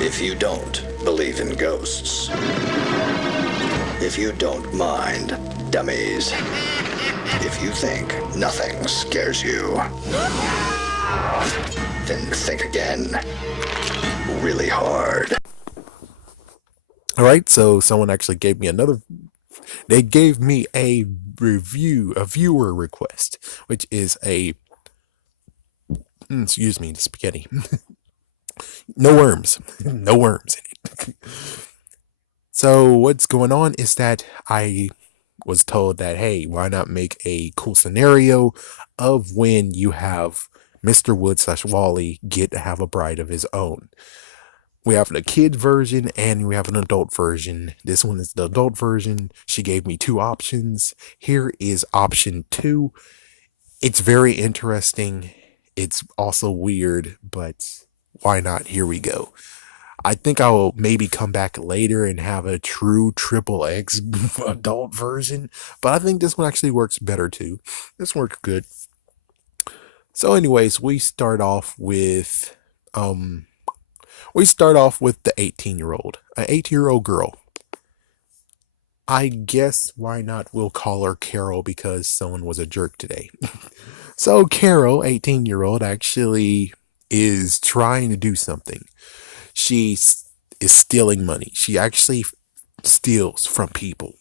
If you don't believe in ghosts. If you don't mind dummies. If you think nothing scares you, then think again. Really hard. All right, so someone actually gave me they gave me a a viewer request, which is excuse me, the spaghetti. No worms. No worms in it. So what's going on is that I was told that, hey, why not make a cool scenario of when you have Mr. Wood slash Wally get to have a bride of his own. We have the kid version and we have an adult version. This one is the adult version. She gave me two options. Here is option two. It's very interesting. It's also weird, but why not? Here we go. I think I will maybe come back later and have a true triple X adult version, but I think this one actually works better too. This works good. So, anyways, um we start off with the 18-year-old, an 18-year-old girl. I guess why not? We'll call her Carol because someone was a jerk today. So Carol, 18-year-old, actually is trying to do something. She is stealing money. She actually steals from people.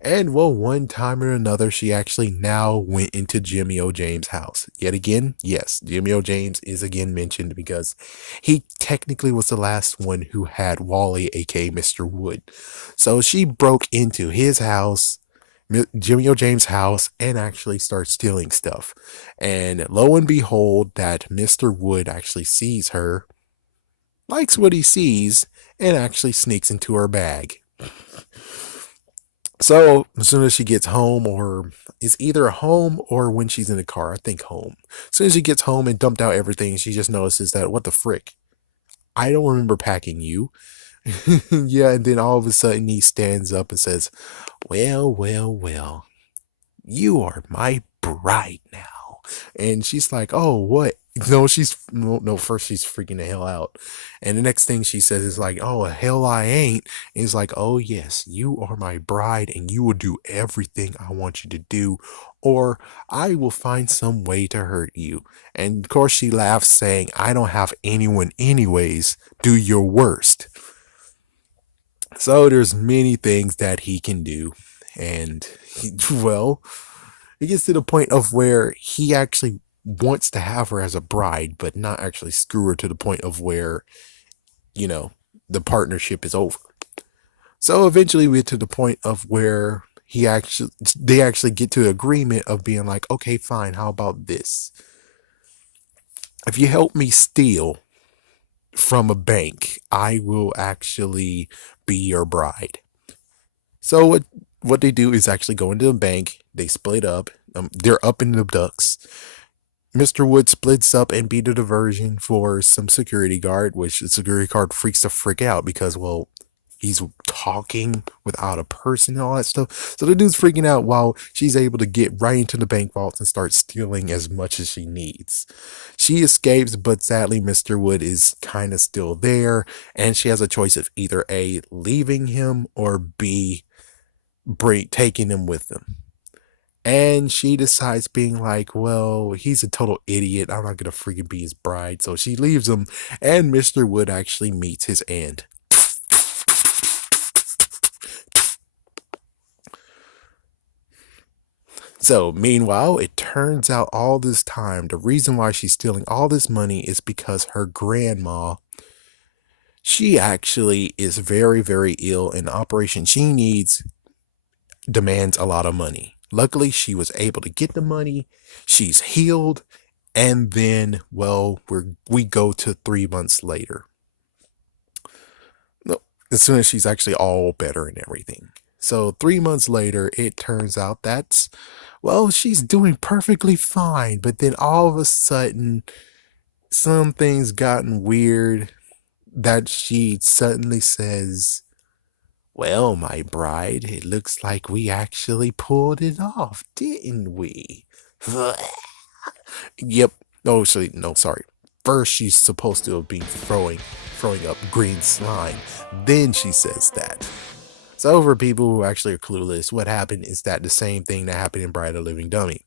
And well, one time or another, she actually now went into Jimmy O. James' house. Yet again, yes, Jimmy O. James is again mentioned because he technically was the last one who had Wally, aka Mr. Wood. So she broke into his house, Jimmy O. James' house, and actually starts stealing stuff. And lo and behold, that Mr. Wood actually sees her, likes what he sees, and actually sneaks into her bag. So as soon as she gets home, or it's either home or when she's in the car, I think home. As soon as she gets home and dumped out everything, she just notices that, what the frick? I don't remember packing you. Yeah, and then all of a sudden he stands up and says, well, well, well, you are my bride now. And she's like, oh, what? No, no, first she's freaking the hell out. And the next thing she says is like, oh, hell I ain't. And he's like, oh, yes, you are my bride and you will do everything I want you to do, or I will find some way to hurt you. And of course she laughs, saying, I don't have anyone anyways. Do your worst. So there's many things that he can do. And well, it gets to the point of where he actually wants to have her as a bride, but not actually screw her to the point of where, you know, the partnership is over. So eventually we get to the point of where they actually get to agreement of being like, okay, fine, how about this? If you help me steal from a bank, I will actually be your bride. So what they do is actually go into the bank, they split up, they're up in the ducks. Mr. Wood splits up and be the diversion for some security guard, which the security guard freaks the frick out because, well, he's talking without a person and all that stuff. So the dude's freaking out while she's able to get right into the bank vaults and start stealing as much as she needs. She escapes, but sadly, Mr. Wood is kind of still there, and she has a choice of either A, leaving him, or B, taking him with them. And she decides being like, well, he's a total idiot. I'm not going to freaking be his bride. So she leaves him, and Mr. Wood actually meets his end. So, meanwhile, it turns out all this time, the reason why she's stealing all this money is because her grandma, she actually is very, very ill, and the operation she needs demands a lot of money. Luckily, she was able to get the money. She's healed. And then, well, we go to 3 months later. No, as soon as she's actually all better and everything. So 3 months later, it turns out that, well, she's doing perfectly fine. But then all of a sudden, something's gotten weird that she suddenly says, well, my bride, it looks like we actually pulled it off, didn't we? Yep. Oh, so, no, sorry. First, she's supposed to have been throwing throwing up green slime. Then she says that. So for people who actually are clueless, what happened is that the same thing that happened in Bride of the Living Dummy.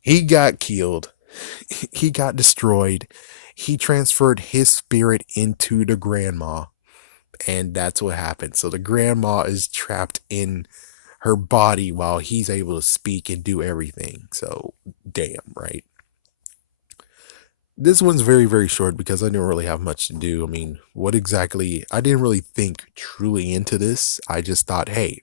He got killed. He got destroyed. He transferred his spirit into the grandma. And that's what happened. So the grandma is trapped in her body while he's able to speak and do everything. So, damn, right? This one's very, very short because I didn't really have much to do. I mean, what exactly? I didn't really think truly into this. I just thought, hey,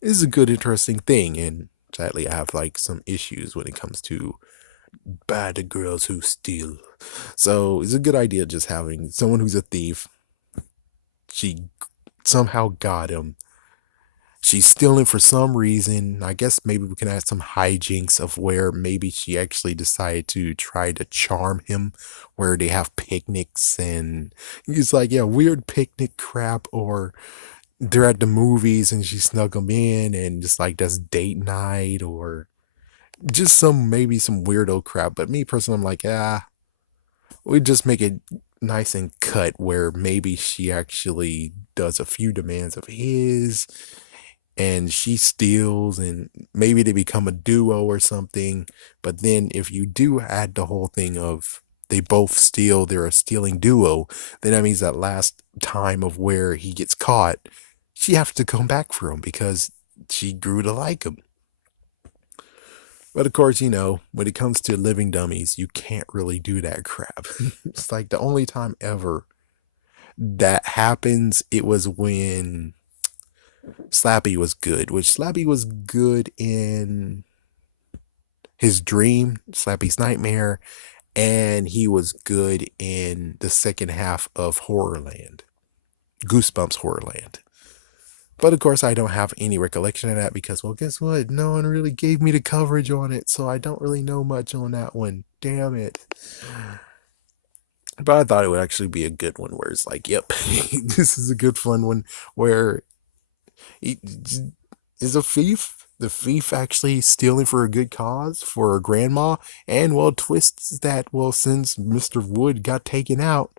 this is a good, interesting thing. And sadly, I have like some issues when it comes to bad girls who steal. So, it's a good idea just having someone who's a thief. She somehow got him. She's stealing for some reason. I guess maybe we can add some hijinks of where maybe she actually decided to try to charm him, where they have picnics and he's like, yeah, weird picnic crap, or they're at the movies and she snuck him in and just like does date night or just some maybe some weirdo crap. But me personally, I'm like, we just make it nice and cut where maybe she actually does a few demands of his and she steals and maybe they become a duo or something. But then if you do add the whole thing of they both steal, they're a stealing duo, then that means that last time of where he gets caught, she has to come back for him because she grew to like him. But of course, when it comes to living dummies, you can't really do that crap. It's like the only time ever that happens, it was when Slappy was good, which Slappy was good in his dream, Slappy's nightmare, and he was good in the second half of Horrorland, Goosebumps Horrorland. But of course, I don't have any recollection of that because, well, guess what? No one really gave me the coverage on it, so I don't really know much on that one. Damn it. But I thought it would actually be a good one where it's like, yep, this is a good fun one where he is a thief. The thief actually stealing for a good cause for her grandma, and well, twists that well, since Mr. Wood got taken out,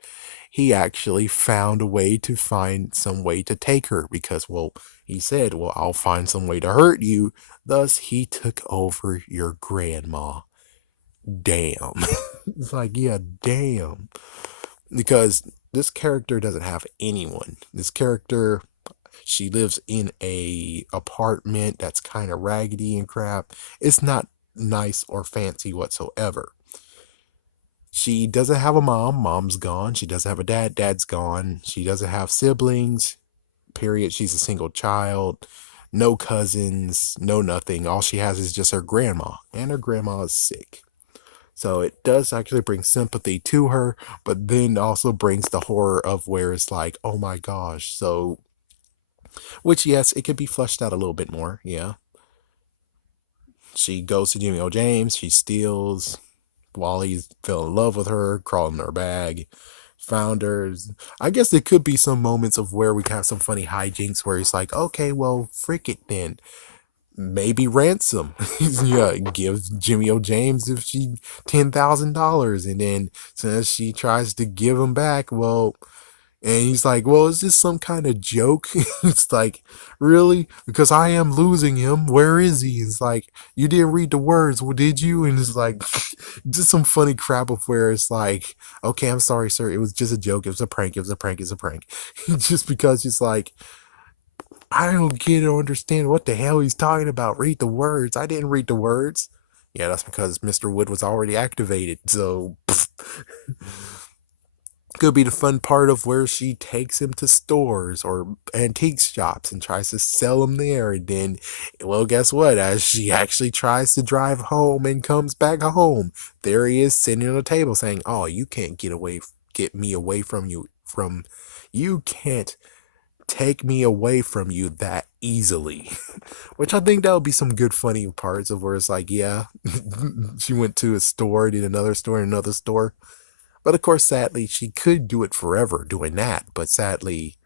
he actually found a way to find some way to take her because, well, he said, well, I'll find some way to hurt you. Thus, he took over your grandma. Damn. It's like, yeah, damn. Because this character doesn't have anyone. This character, she lives in a apartment that's kind of raggedy and crap. It's not nice or fancy whatsoever. She doesn't have a mom. Mom's gone. She doesn't have a dad. Dad's gone. She doesn't have siblings. Period. She's a single child. No cousins. No nothing. All she has is just her grandma. And her grandma is sick. So it does actually bring sympathy to her, but then also brings the horror of where it's like, oh my gosh. So, which, yes, it could be fleshed out a little bit more. Yeah. She goes to Jimmy O. James. She steals. Wally's fell in love with her, crawled in her bag, found her. I guess there could be some moments of where we can have some funny hijinks where he's like, okay, well, frick it then. Maybe ransom. Yeah, gives Jimmy O. James if she $10,000, and then since she tries to give him back, well, and he's like, well, is this some kind of joke? It's like, really? Because I am losing him. Where is he? It's like, you didn't read the words, well, did you? And it's like, just some funny crap of where it's like, okay, I'm sorry, sir. It was just a joke. It was a prank. It was a prank. It's a prank. Just because it's like, I don't get or understand what the hell he's talking about. Read the words. I didn't read the words. Yeah, that's because Mr. Wood was already activated. So, could be the fun part of where she takes him to stores or antique shops and tries to sell him there. And then, well, guess what? As she actually tries to drive home and comes back home, there he is sitting on a table saying, oh, you can't get me away from you. You can't take me away from you that easily. Which I think that would be some good funny parts of where it's like, yeah, she went to a store, did another store, and another store. But of course, sadly, she could do it forever doing that. But sadly,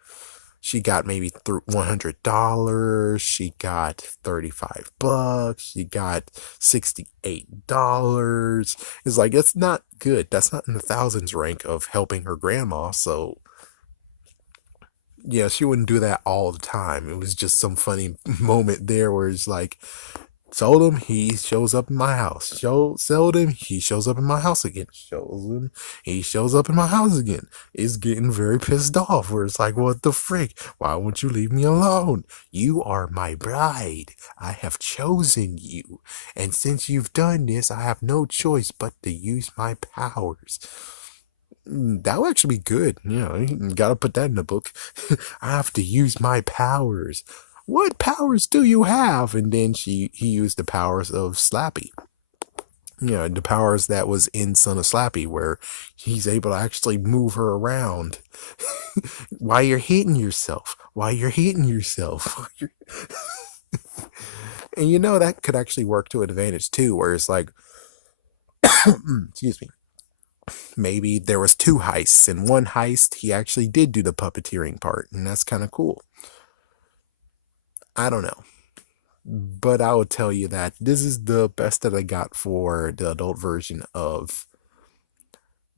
She got maybe $100. She got $35. She got $68. It's like, it's not good. That's not in the thousands rank of helping her grandma. So, yeah, she wouldn't do that all the time. It was just some funny moment there where it's like, sold him, he shows up in my house. Sold him, he shows up in my house again. Shows him, he shows up in my house again. It's getting very pissed off. Where it's like, what the frick? Why won't you leave me alone? You are my bride. I have chosen you. And since you've done this, I have no choice but to use my powers. That would actually be good. You gotta put that in the book. I have to use my powers. What powers do you have? And then he used the powers of Slappy. The powers that was in Son of Slappy, where he's able to actually move her around. While you're hitting yourself. And that could actually work to advantage too, where it's like, excuse me, maybe there was two heists. In one heist, he actually did do the puppeteering part, and that's kind of cool. I don't know. But I would tell you that this is the best that I got for the adult version of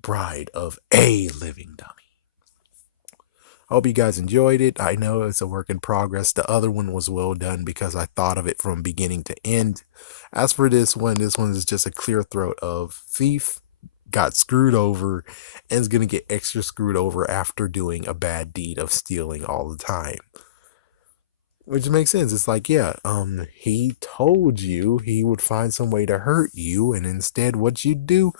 Bride of a Living Dummy. Hope you guys enjoyed it. I know it's a work in progress. The other one was well done because I thought of it from beginning to end. As for this one is just a clear throat of thief, got screwed over, and is going to get extra screwed over after doing a bad deed of stealing all the time. Which makes sense. It's like, yeah, he told you he would find some way to hurt you, and instead what you do,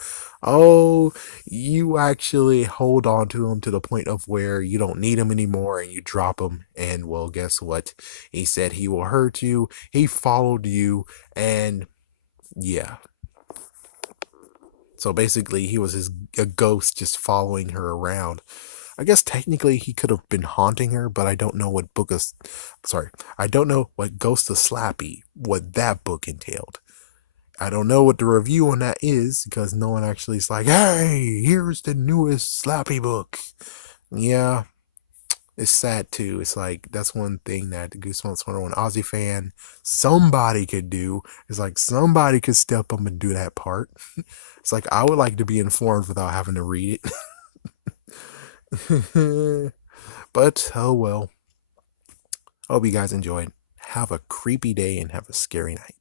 oh, you actually hold on to him to the point of where you don't need him anymore, and you drop him, and well, guess what? He said he will hurt you, he followed you, and yeah. So basically, he was a ghost just following her around. I guess technically he could have been haunting her, but I don't know what I don't know what Ghost of Slappy, what that book entailed. I don't know what the review on that is because no one actually is like, hey, here's the newest Slappy book. Yeah, it's sad too. It's like, that's one thing that the Goosebumps 101 Aussie fan, somebody could do. It's like somebody could step up and do that part. It's like, I would like to be informed without having to read it. But, oh well. Hope you guys enjoyed. Have a creepy day and have a scary night.